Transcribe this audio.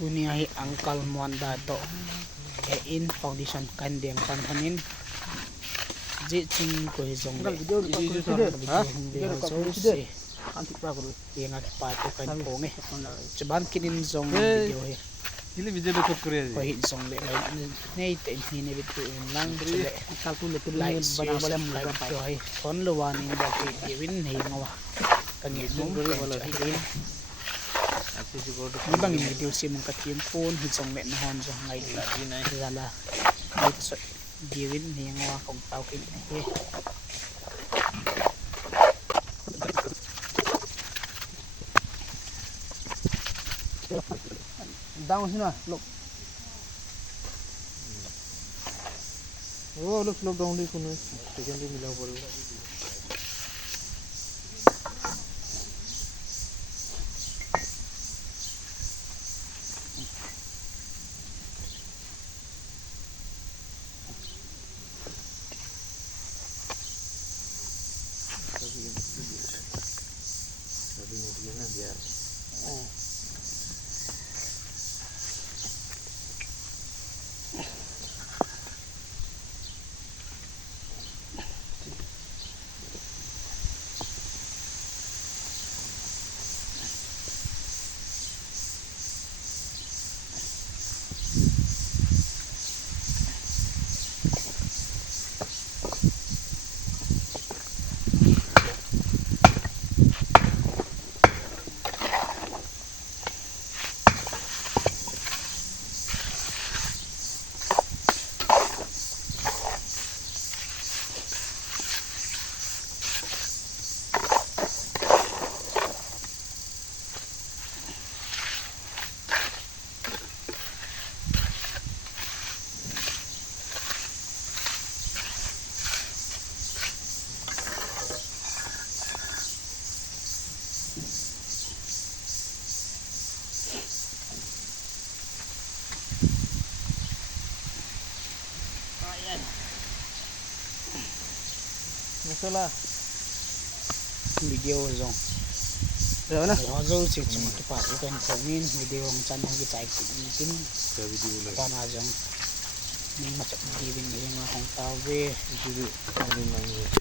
Uniyahi angkal muanda to in foundation kandeng panhanin ji ching ko hizong le video se antik pa ko yang at pati kan ko nge chaban kinin zong video he ile video record করে ko hin zong le nei te ni bitu lang le kaltu le tu like bana bala like to hai kon lo wan in ba ke gewin nei ngawa kan ye mum ke ni bang in video si mong katim phone hi zong le na hon zo ngai la di nai la ni to so gewin nei ngawa kong tao kin he down sini look oh look down di kuno second di milaw pore tapi ini dia biar masalah video zong ya na zo si chung to pa ko kan komin video ang chan hong gitai tin sa video lang pa na jong ni macam gewin yang hong tawe video ano lang